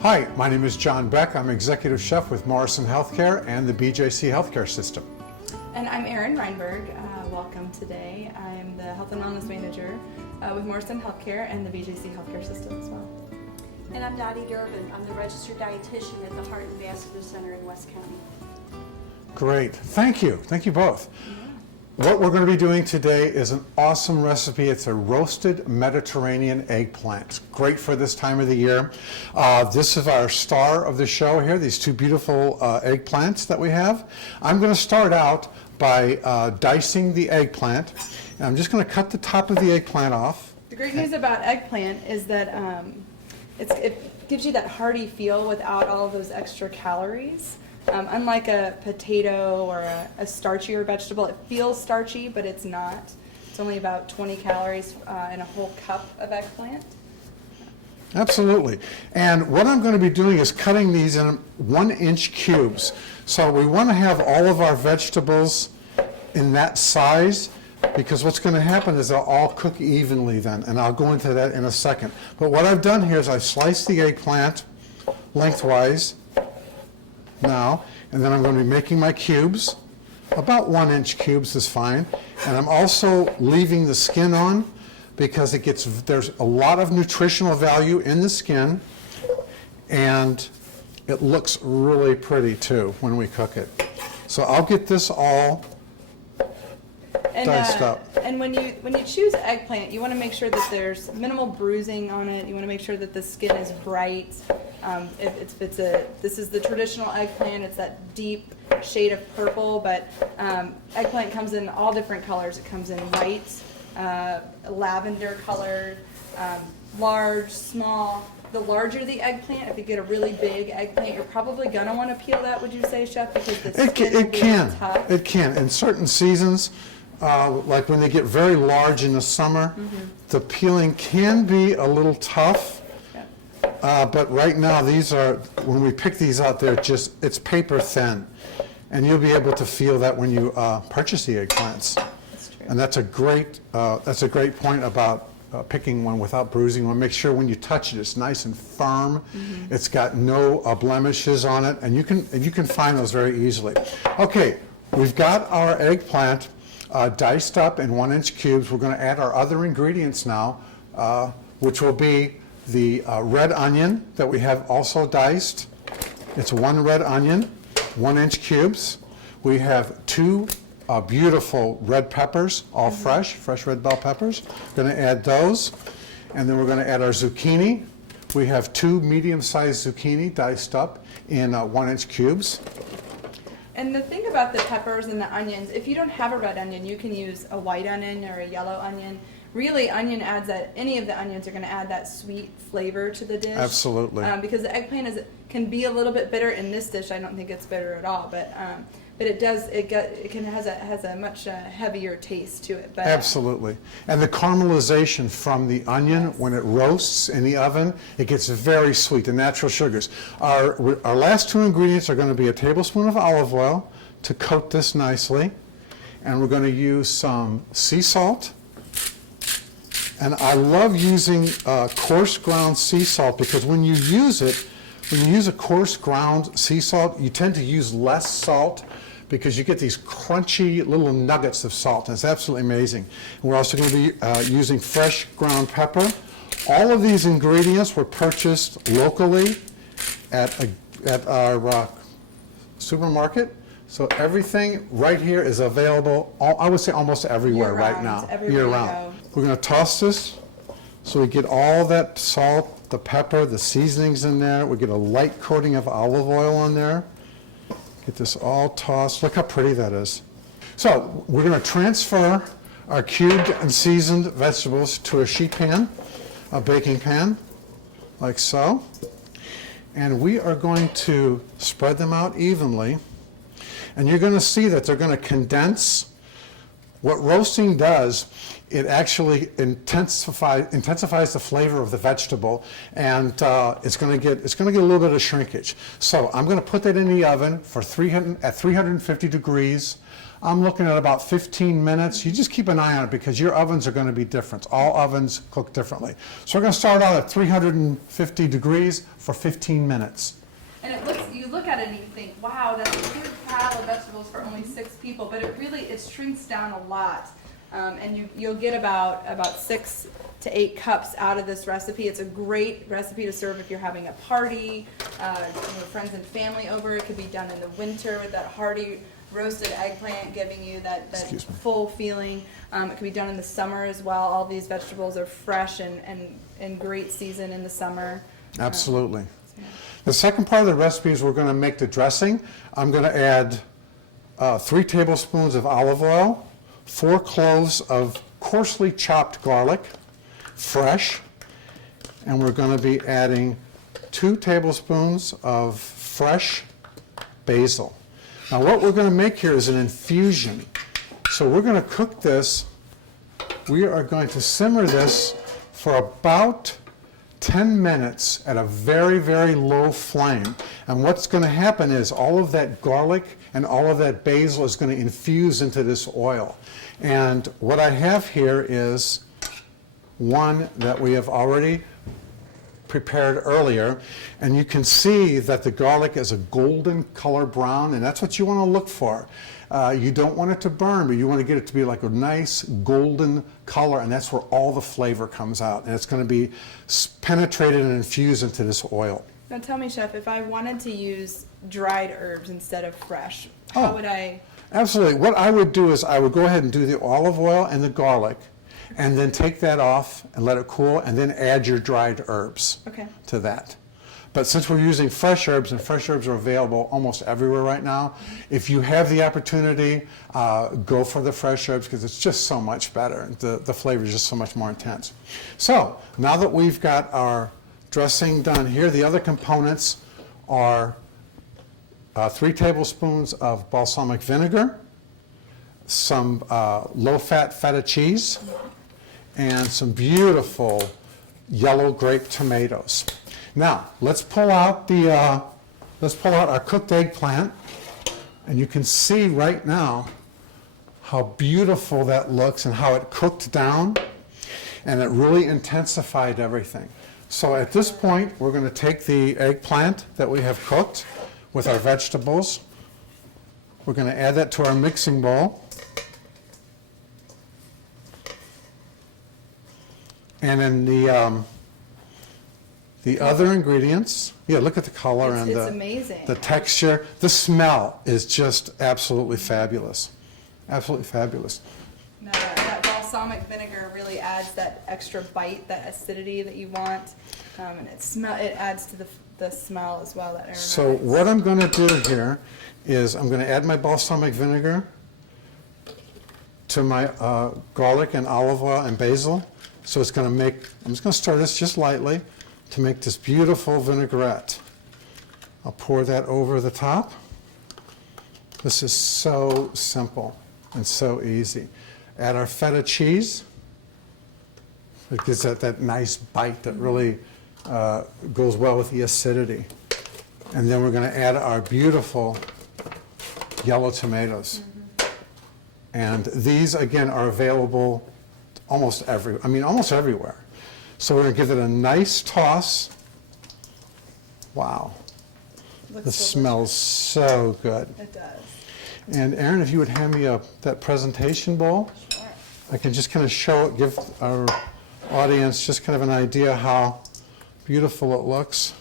Hi, my name is John Beck. I'm Executive Chef with Morrison Healthcare and the BJC Healthcare System. And I'm Reinberg. Welcome today. I'm the Health and Wellness Manager with Morrison Healthcare and the BJC Healthcare System as well. And I'm Dottie Durbin. I'm the Registered Dietitian at the Heart and Vascular Center in West County. Great. Thank you. Thank you both. What we're going to be doing today is an awesome recipe. It's a roasted Mediterranean eggplant. Great for this time of the year. This is our star of the show here, these two beautiful eggplants that we have. I'm going to start out by dicing the eggplant. And I'm just going to cut the top of the eggplant off. The great news about eggplant is that it gives you that hearty feel without all of those extra calories. Unlike a potato or a starchier vegetable, it feels starchy, but it's not. It's only about 20 calories in a whole cup of eggplant. Absolutely. And what I'm going to be doing is cutting these in 1-inch cubes. So we want to have all of our vegetables in that size, because what's going to happen is they'll all cook evenly then, and I'll go into that in a second. But what I've done here is I've sliced the eggplant lengthwise now, and then I'm going to be making my cubes. About 1-inch cubes is fine. And I'm also leaving the skin on because there's a lot of nutritional value in the skin, and it looks really pretty too when we cook it. So I'll get this all diced up. And when you choose eggplant, you want to make sure that there's minimal bruising on it. You want to make sure that the skin is bright. This is the traditional eggplant. It's that deep shade of purple, but eggplant comes in all different colors. It comes in white, lavender colored, large, small. The larger the eggplant, if you get a really big eggplant, you're probably going to want to peel that, would you say, Chef? Because the skin will be tough. It can. In certain seasons, like when they get very large in the summer, the peeling can be a little tough. But right now, when we pick these out, it's paper thin. And you'll be able to feel that when you purchase the eggplants. That's true. And that's a great point about picking one without bruising one. Make sure when you touch it, it's nice and firm. It's got no blemishes on it, and you can find those very easily. Okay, we've got our eggplant diced up in 1-inch cubes. We're going to add our other ingredients now, which will be the red onion that we have also diced. It's 1 red onion, 1-inch cubes. We have 2 beautiful red peppers, all fresh red bell peppers. Going to add those, and then we're going to add our zucchini. We have 2 medium-sized zucchini diced up in 1-inch cubes. And the thing about the peppers and the onions, if you don't have a red onion, you can use a white onion or a yellow onion. Really, onion adds any of the onions are going to add that sweet flavor to the dish. Absolutely. Because the eggplant can be a little bit bitter. In this dish, I don't think it's bitter at all, but it does. Has a much heavier taste to it. But, absolutely. And the caramelization from the onion, when it roasts in the oven, it gets very sweet, the natural sugars. Our last 2 ingredients are going to be a tablespoon of olive oil to coat this nicely. And we're going to use some sea salt. And I love using coarse ground sea salt, because when you use a coarse ground sea salt, you tend to use less salt because you get these crunchy little nuggets of salt, and it's absolutely amazing. And we're also going to be using fresh ground pepper. All of these ingredients were purchased locally at our supermarket. So everything right here is available, I would say almost everywhere right now. Year round. We're going to toss this so we get all that salt, the pepper, the seasonings in there. We get a light coating of olive oil on there. Get this all tossed. Look how pretty that is. So we're going to transfer our cubed and seasoned vegetables to a sheet pan, a baking pan, like so. And we are going to spread them out evenly. And you're going to see that they're going to condense What roasting does, it actually intensifies the flavor of the vegetable, and it's going to get a little bit of shrinkage. So I'm going to put that in the oven for at 350 degrees. I'm looking at about 15 minutes. You just keep an eye on it because your ovens are going to be different. All ovens cook differently. So we're going to start out at 350 degrees for 15 minutes. And you look at it and you think, wow, that's a huge pile of vegetables for only 6 people, but it shrinks down a lot. And you'll get about 6 to 8 cups out of this recipe. It's a great recipe to serve if you're having a party, friends and family over. It could be done in the winter with that hearty roasted eggplant giving you that full feeling. It can be done in the summer as well. All these vegetables are fresh and in great season in the summer. Absolutely. The second part of the recipe is we're going to make the dressing. I'm going to add 3 tablespoons of olive oil, 4 cloves of coarsely chopped garlic, fresh, and we're going to be adding 2 tablespoons of fresh basil. Now what we're going to make here is an infusion. So we're going to cook this. We are going to simmer this for about 10 minutes at a very, very low flame. And what's going to happen is all of that garlic and all of that basil is going to infuse into this oil. And what I have here is one that we have already prepared earlier, and you can see that the garlic is a golden color brown, and that's what you want to look for. You don't want it to burn, but you want to get it to be like a nice golden color, and that's where all the flavor comes out, and it's going to be penetrated and infused into this oil. Now tell me, Chef, if I wanted to use dried herbs instead of fresh, how would I? Absolutely. What I would do is I would go ahead and do the olive oil and the garlic, and then take that off and let it cool, and then add your dried herbs to that. But since we're using fresh herbs, and fresh herbs are available almost everywhere right now, if you have the opportunity, go for the fresh herbs because it's just so much better. The flavor is just so much more intense. So now that we've got our dressing done here, the other components are 3 tablespoons of balsamic vinegar, some low-fat feta cheese, and some beautiful yellow grape tomatoes. Now, let's pull out our cooked eggplant, and you can see right now how beautiful that looks and how it cooked down, and it really intensified everything. So at this point, we're going to take the eggplant that we have cooked with our vegetables. We're going to add that to our mixing bowl. And then the other ingredients, look at the color and It's amazing. The texture. The smell is just absolutely fabulous. Absolutely fabulous. No, that balsamic vinegar really adds that extra bite, that acidity that you want, and it adds to the smell as well. That so what I'm going to do here is I'm going to add my balsamic vinegar to my garlic and olive oil and basil. So it's going to make, I'm just going to stir this just lightly to make this beautiful vinaigrette. I'll pour that over the top. This is so simple and so easy. Add our feta cheese. It gives that nice bite that really goes well with the acidity. And then we're going to add our beautiful yellow tomatoes. And these, again, are available almost everywhere. So we're going to give it a nice toss. Wow. This smells so good. It does. And Erin, if you would hand me that presentation bowl, Sure. I can just kind of show it, give our audience just kind of an idea how beautiful it looks.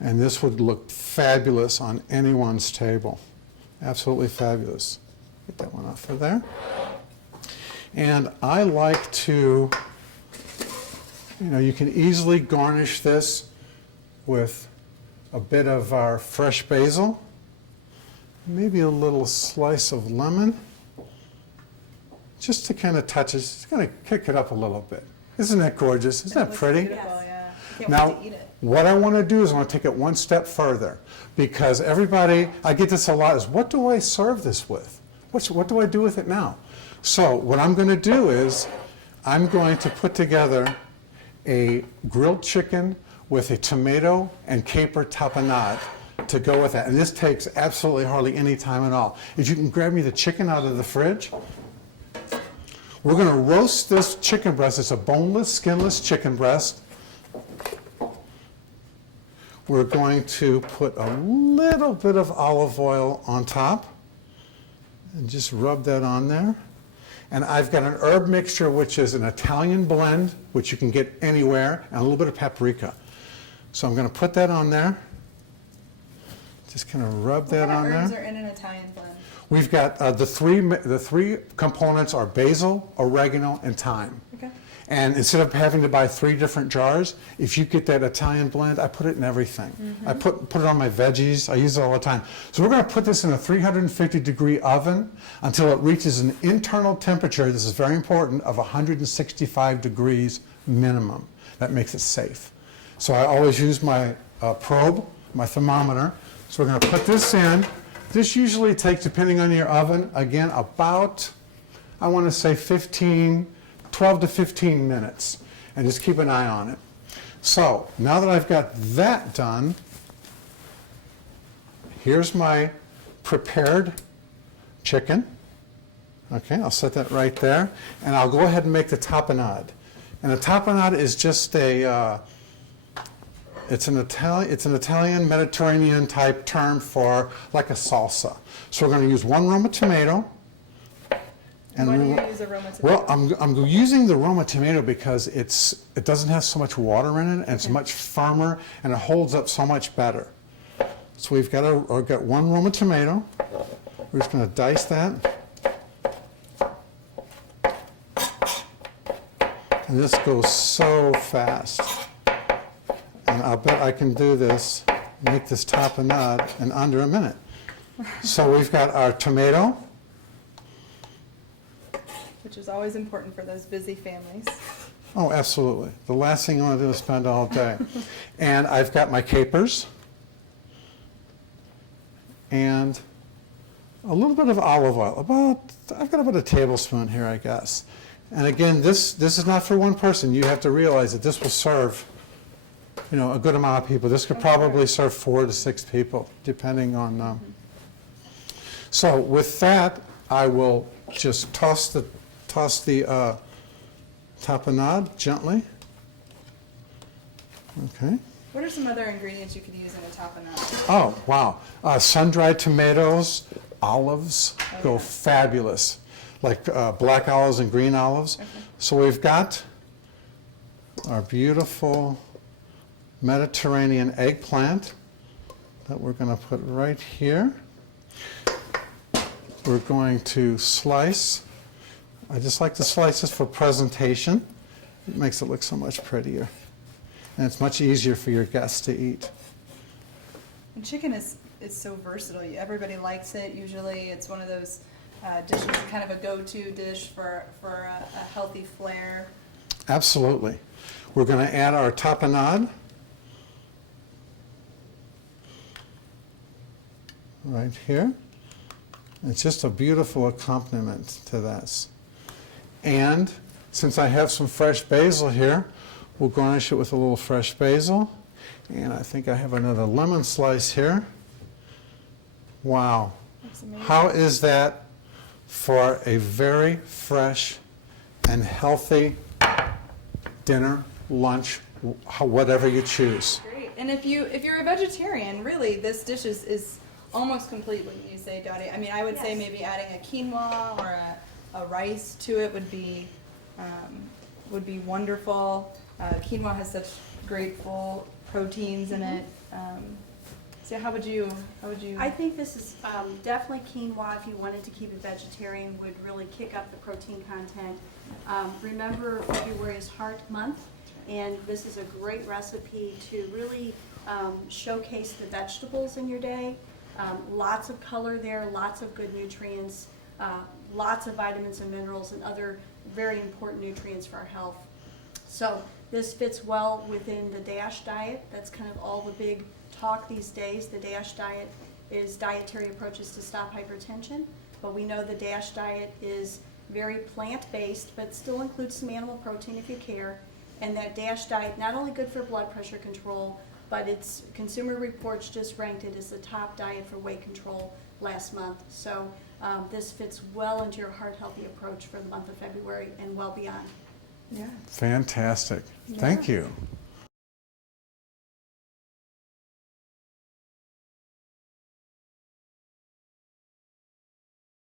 And this would look fabulous on anyone's table. Absolutely fabulous. Get that one off of there. And I like to, you can easily garnish this with a bit of our fresh basil, maybe a little slice of lemon, just to kind of touch it, just kind of kick it up a little bit. Isn't that gorgeous? Isn't that pretty? Beautiful, yeah. Can't Now, wait to eat it. what I want to do is I want to take it one step further, because everybody, I get this a lot, is what do I serve this with? What do I do with it now? So what I'm going to do is I'm going to put together a grilled chicken with a tomato and caper tapenade to go with that. And this takes absolutely hardly any time at all. If you can grab me the chicken out of the fridge, we're going to roast this chicken breast. It's a boneless, skinless chicken breast. We're going to put a little bit of olive oil on top and just rub that on there. And I've got an herb mixture, which is an Italian blend, which you can get anywhere, and a little bit of paprika. So I'm going to put that on there. Just kind of rub that on there. What kind of herbs are in an Italian blend? We've got the three components are basil, oregano, and thyme. Okay. And instead of having to buy 3 different jars, if you get that Italian blend, I put it in everything. I put it on my veggies. I use it all the time. So we're going to put this in a 350-degree oven until it reaches an internal temperature, this is very important, of 165 degrees minimum. That makes it safe. So I always use my probe, my thermometer. So we're going to put this in. This usually takes, depending on your oven, again, about, I want to say 12 to 15 minutes. And just keep an eye on it. So now that I've got that done, here's my prepared chicken. Okay, I'll set that right there. And I'll go ahead and make the tapenade. And the tapenade is just a, it's an Italian Mediterranean type term for like a salsa. So we're going to use 1 Roma tomato. And Why do you use a Roma tomato? well, I'm using the Roma tomato because it doesn't have so much water in it, and it's much firmer, and it holds up so much better. So we've got 1 Roma tomato. We're just going to dice that. And this goes so fast. And I'll bet I can do this, make this tapenade in under a minute. So we've got our tomato. Which is always important for those busy families. Oh, absolutely. The last thing you want to do is spend all day. And I've got my capers. And a little bit of olive oil. I've got about a tablespoon here, I guess. And again, this is not for one person. You have to realize that this will serve, a good amount of people. This could probably serve 4 to 6 people, depending on. So with that, I will just toss the tapenade gently. Okay. What are some other ingredients you could use in a tapenade? Oh, wow. Sun-dried tomatoes, olives go fabulous, like black olives and green olives. Okay. So we've got our beautiful Mediterranean eggplant that we're going to put right here. We're going to slice. I just like to slice this for presentation. It makes it look so much prettier. And it's much easier for your guests to eat. And chicken is so versatile. Everybody likes it. Usually it's one of those dishes, kind of a go-to dish for a healthy flair. Absolutely. We're going to add our tapenade. Right here. It's just a beautiful accompaniment to this. And since I have some fresh basil here, we'll garnish it with a little fresh basil. And I think I have another lemon slice here. Wow. That's amazing. How is that for a very fresh and healthy dinner, lunch, whatever you choose? Great. And if you're a vegetarian, really, this dish is almost complete, wouldn't you say, Dottie? I mean, I would say Yes. maybe adding a quinoa or a rice to it would be wonderful. Quinoa has such great full proteins in it. So how would you? I think this is definitely quinoa, if you wanted to keep it vegetarian, would really kick up the protein content. Remember, February is Heart Month, and this is a great recipe to really showcase the vegetables in your day. Lots of color there, lots of good nutrients, lots of vitamins and minerals and other very important nutrients for our health. So this fits well within the DASH diet. That's kind of all the big talk these days. The DASH diet is dietary approaches to stop hypertension, but we know the DASH diet is very plant-based, but still includes some animal protein if you care. And that DASH diet, not only good for blood pressure control, but its Consumer Reports just ranked it as the top diet for weight control last month. So this fits well into your heart-healthy approach for the month of February and well beyond. Yeah. Fantastic. Thank you.